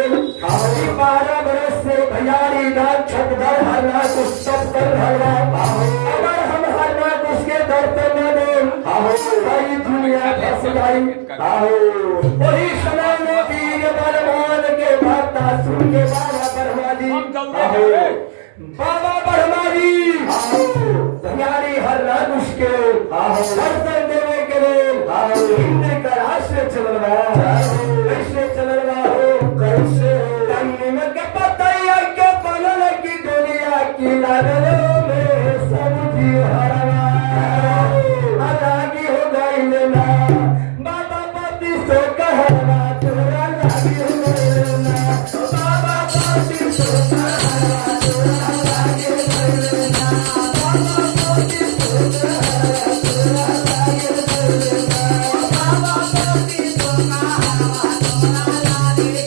खेल 12 बरस से भैयारी नाथ छतगर हरना कुछ सब कर हरवा अगर हम हरना उसके दर पे न दे सारी दुनिया फंस गई वही समय में वीर बलवान के वार्ता सुन के बाबा ब्रह्मा जी भैयारी हरना उसके दर्शन देने के लिए इंद्र का राष्ट्र चल रहा कैसे चल रहा हो कैसे में के पतैया के बनल की दुनिया की लागलों में सब जी हरवा लागी हो गई ना बाबा पति सो कहरवा तोरा लागी हो गई ना बाबा पति सो कहरवा तोरा लागी हो गई ना बाबा पति सो कहरवा तोरा लागी हो गई ना बाबा पति सो कहरवा तोरा लागी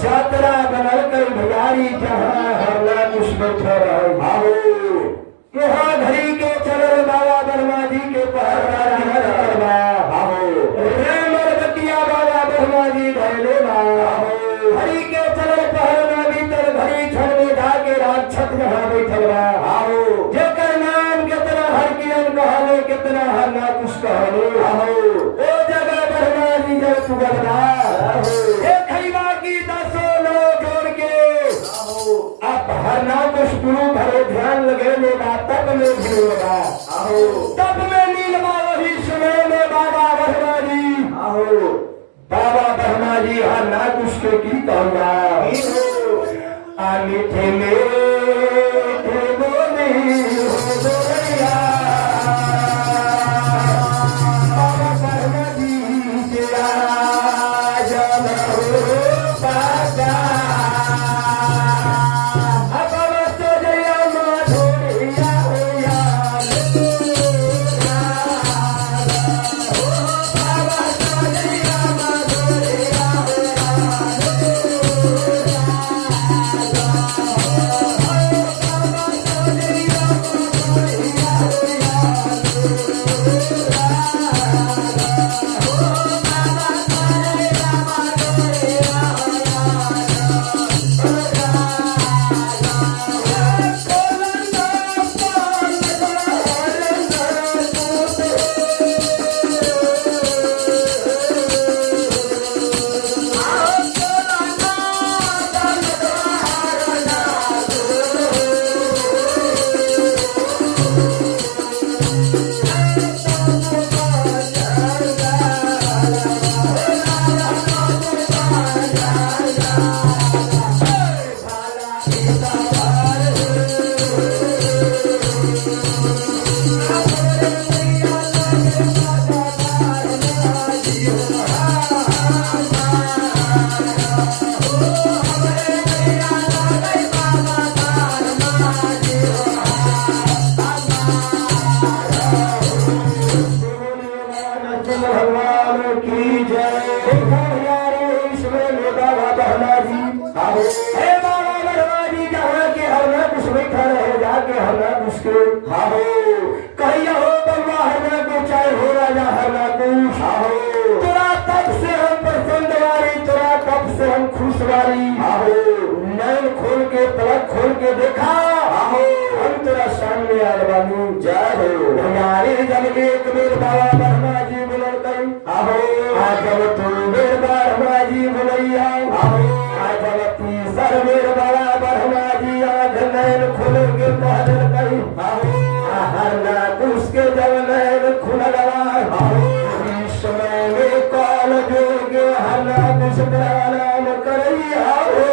छात्रा बनल कर भैयारी जहाँ हरला दुश्मन यहाँ घड़ी के चलल बाबा ब्रह्मा जी के पहरा बाबा ब्रह्मा जी धैले घड़ी के चलल पहरा भीतर घड़ी छड़ में धागे राक्षस जहाँ बैठल जेकर नाम कितना हर किरण कहले कितना हरना कुछ कहले ओ जगह ब्रह्मा जी जब सुगंधा हरना कुछ गुरु भरे ध्यान लगे लेगा तब में भी होगा तब में नीलमा वही समय में बाबा ब्रह्मा जी हरना कुछ के की कहूँगा मीठे में उसके हाहो कहिया हो बलवा हरना को चाहे हो राजा हरना को हाहो तेरा तब से हम पसंद वाली तेरा तब से हम खुश वाली हाहो नैन खोल के पलक खोल के देखा हाहो हम तेरा सामने आल बानी जय हो हमारे जब एक बेर बाबा ब्रह्मा जी बोल गई हाहो आज जब तू बेर ब्रह्मा जी बोलैया हाहो आज जब तीसर बेर बाबा ब्रह्मा जी आँख नैन खोल के पहल गई हाहो हरना उसके जब नैन खुलवा हाहो इस समय में काल जोगे हरना कुछ नाम करैया हो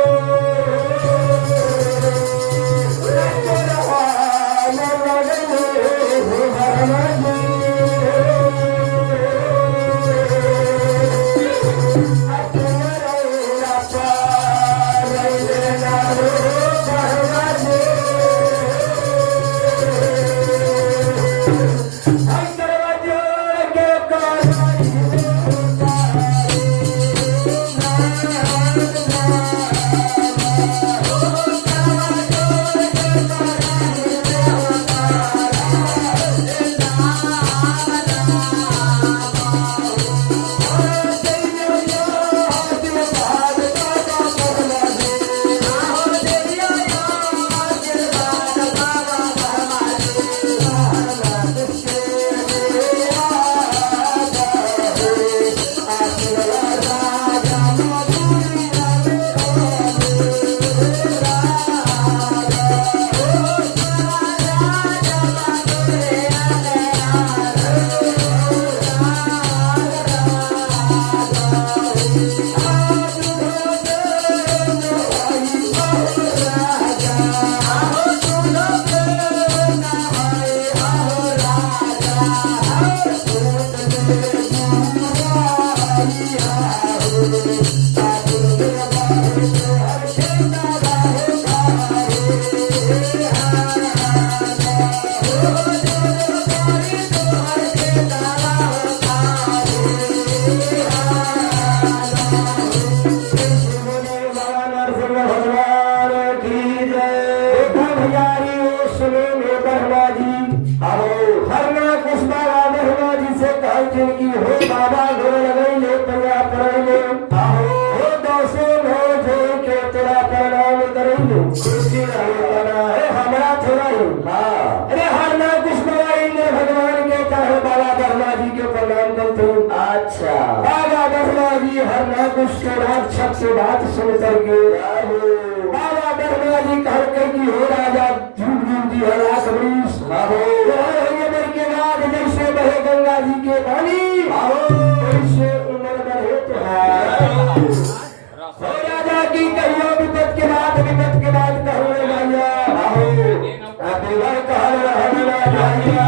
उसके बाद सबसे बात सुन करके बाबा ब्रह्मा जी कह कि हो राजा झूठ झूठ जी है लाख वृक्ष के बाद जैसे बहे गंगा जी के पानी वैसे उम्र बढ़े तो राजा की कहियो विपत के बाद कहो भैया देवर कहल रहना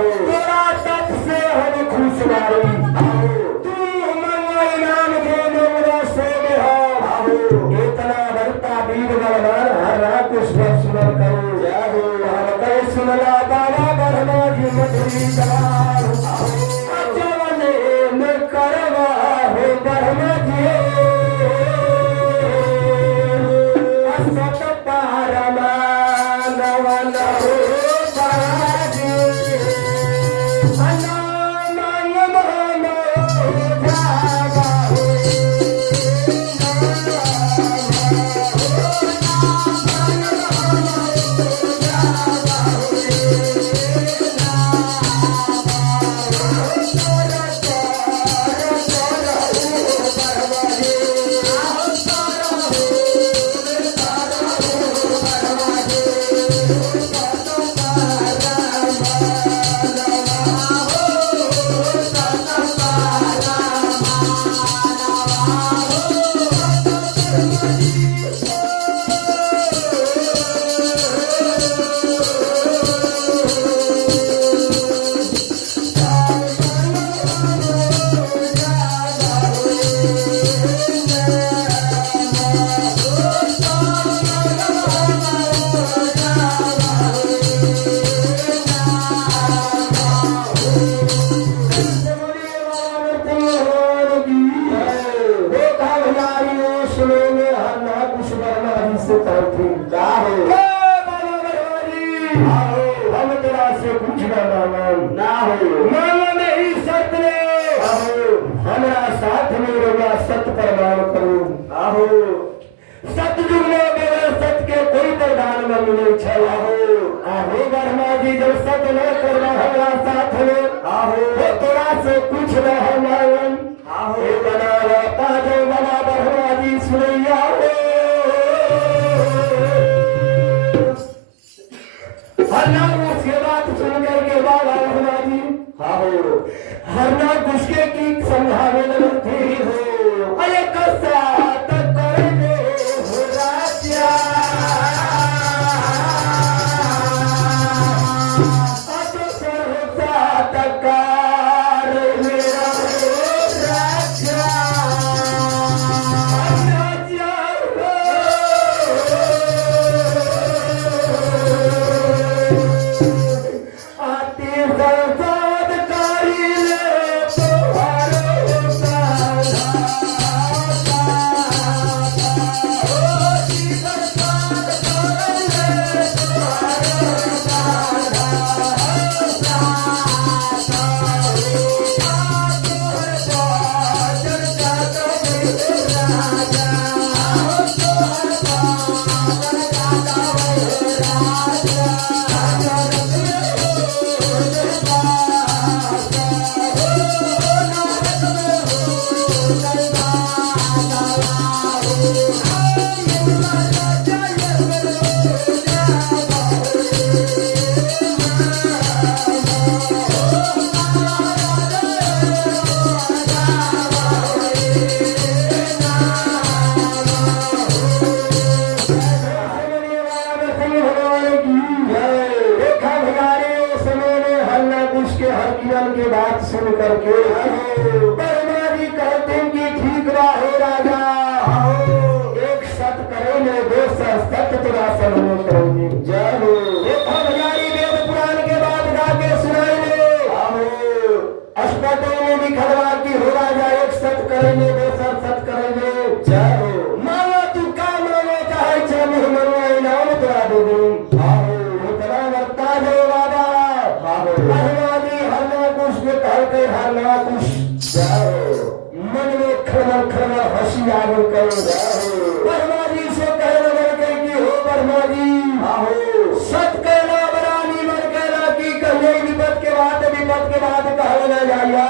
तोरा तप से हम खुश बारी तू मंगा इनाम दे मेरा से इतना बढ़ता वीर बलवान हर रात कुछ सुनर करो हम सुनला बाबा बरना जी मधुरी जवान जवने में करवा हो बरना जी असत पारमा नवन हो बाजी अनामय मनो जागा हम तेरा से कुछ ना हो मांग नहीं सत्य हमारा साथ में रोगा सत्य प्रमाण करो आहो सतयुग में मेरे सत्य के कोई प्रधान न मिले आहो वर्मा जी जब सत्य न करना हमारा साथ में आहो तेरा से कुछ न है मांगन आहो बना रहता जो बना वर्मा जी सुनैया हरना उसके बात सुन करके बाबा वर्मा जी हरना गुस्से की संभावना थी हो अरे कसा तक करने हो राजा तो सरसा तकार मेरा राजा की बात सुन करके वर्मा जी कहते हैं कि ठीक रहो राजा एक सत करेंगे दोसर सत्य तुरा सलमो करेंगे जय हो वेद पुराण के बाद गा के सुनाएंगे अष्टकों में भी खड़वा की हो राजा एक सत करेंगे दोसर सत करेंगे जय हो मानो तू का मानो चाहे छह मुहम्मद इनाम तुरा दे दूं उतना लगता जो बाबा हरना कुछ मन में खड़बड़ खड़बड़ हंसी आगे करो वर्मा जी से कहने लगे कि हो वर्मा जी सत कहना बरानी मन कहना कि कहिए विपत के बाद कहना जाइया